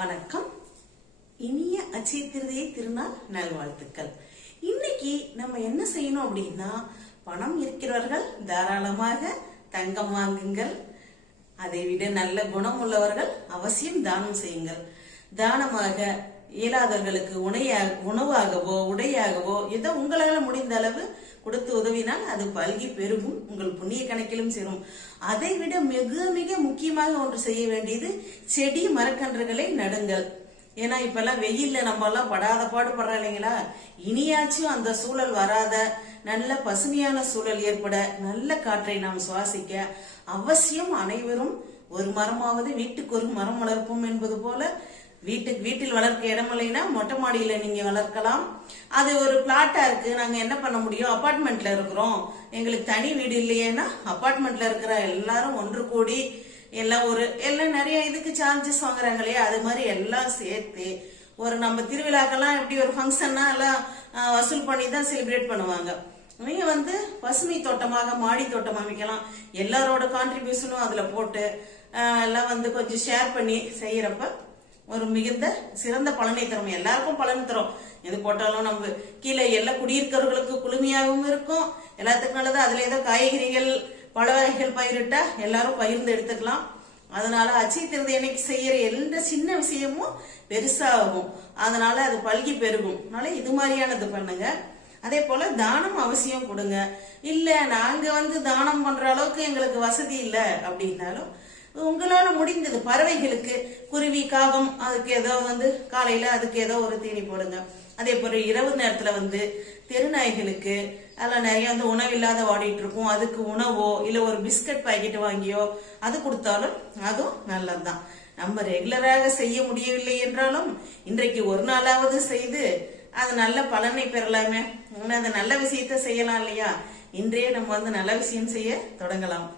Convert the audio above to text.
வணக்கம். இனிய அட்சய திருதியை திருநாள் நல்வாழ்த்துக்கள். இன்னைக்கு நம்ம என்ன செய்யணும் அப்படின்னா, பணம் இருக்கிறவர்கள் தாராளமாக தங்கம் வாங்குங்கள். அதை விட நல்ல குணம் உள்ளவர்கள் அவசியம் தானம் செய்யுங்கள். தானமாக இயலாதவர்களுக்கு உணவாகவோ உடையாகவோ ஏதோ உங்களால முடிந்த அளவு கொடுத்து உதவினால் அது பல்கி பெருகும், உங்கள் புண்ணிய கணக்கிலும் சேரும். அதை விட மிக மிக முக்கியமாக ஒன்று செய்ய வேண்டியது செடி மரக்கன்றுகளை நடுங்கள். ஏன்னா இப்பெல்லாம் வெயில்ல நம்ம எல்லாம் படாத பாடுபடுறோம் இல்லைங்களா? இனியாச்சும் அந்த சூழல் வராத நல்ல பசுமையான சூழல் ஏற்பட நல்ல காற்றை நாம் சுவாசிக்க அவசியம் அனைவரும் ஒரு மரமாவது வீட்டுக்கு ஒரு மரம் வளர்ப்போம் என்பது போல வீட்டில் வளர்க்க இடமில்லைன்னா மொட்டை மாடியில நீங்க வளர்க்கலாம். அது ஒரு பிளாட்டா இருக்கு, நாங்க என்ன பண்ண முடியும், அபார்ட்மெண்ட்ல இருக்கிறோம், எங்களுக்கு தனி வீடு இல்லையேன்னா அபார்ட்மெண்ட்ல இருக்கிற எல்லாரும் ஒன்று கூடி எல்லாம் நிறைய இதுக்கு சார்ஜஸ் வாங்குறாங்க இல்லையா, அது மாதிரி எல்லாம் சேர்த்து ஒரு நம்ம திருவிழாக்கெல்லாம் எப்படி ஒரு ஃபங்க்ஷன்னா எல்லாம் வசூல் பண்ணி தான் செலிப்ரேட் பண்ணுவாங்க. நீங்க பசுமை தோட்டமாக மாடி தோட்டம் அமைக்கலாம். எல்லாரோட கான்ட்ரிபியூஷனும் அதுல போட்டு எல்லாம் கொஞ்சம் ஷேர் பண்ணி செய்யறப்ப ஒரு மிகுந்த சிறந்த பலனை தரும். எல்லாருக்கும் பலன் தரும். எது போட்டாலும் நம்ம கீழே எல்லா குடியிருக்கிறவர்களுக்கு குளுமையாகவும் இருக்கும், எல்லாத்துக்கும் நல்லது. அதுல ஏதோ காய்கறிகள் பல வகைகள் பயிரிட்டா எல்லாரும் பகிர்ந்து எடுத்துக்கலாம். அதனால அட்சய திருதி அன்னைக்கு செய்யற எந்த சின்ன விஷயமும் பெருசாகும், அதனால அது பல்கி பெருகும். அதனால இது மாதிரியானது பண்ணுங்க. அதே போல தானம் அவசியம் கொடுங்க. இல்ல நாங்க தானம் பண்ற அளவுக்கு எங்களுக்கு வசதி இல்லை அப்படின்னாலும் உங்களால முடிந்தது பறவைகளுக்கு குருவி காகம் அதுக்கு ஏதோ காலையில அதுக்கு ஏதோ ஒரு தீனி போடுங்க. அதே போல இரவு நேரத்துல தெருநாய்களுக்கு அதெல்லாம் நிறைய உணவில்லாத வாடிட்டு இருக்கும், அதுக்கு உணவோ இல்ல ஒரு பிஸ்கட் பாக்கெட் வாங்கியோ அது கொடுத்தாலும் அதுவும் நல்லதுதான். நம்ம ரெகுலராக செய்ய முடியவில்லை என்றாலும் இன்றைக்கு ஒரு நாளாவது செய்து அது நல்ல பலனை பெறலாமே. அந்த நல்ல விஷயத்த செய்யலாம் இல்லையா? இன்றைய நம்ம நல்ல விஷயம் செய்ய தொடங்கலாம்.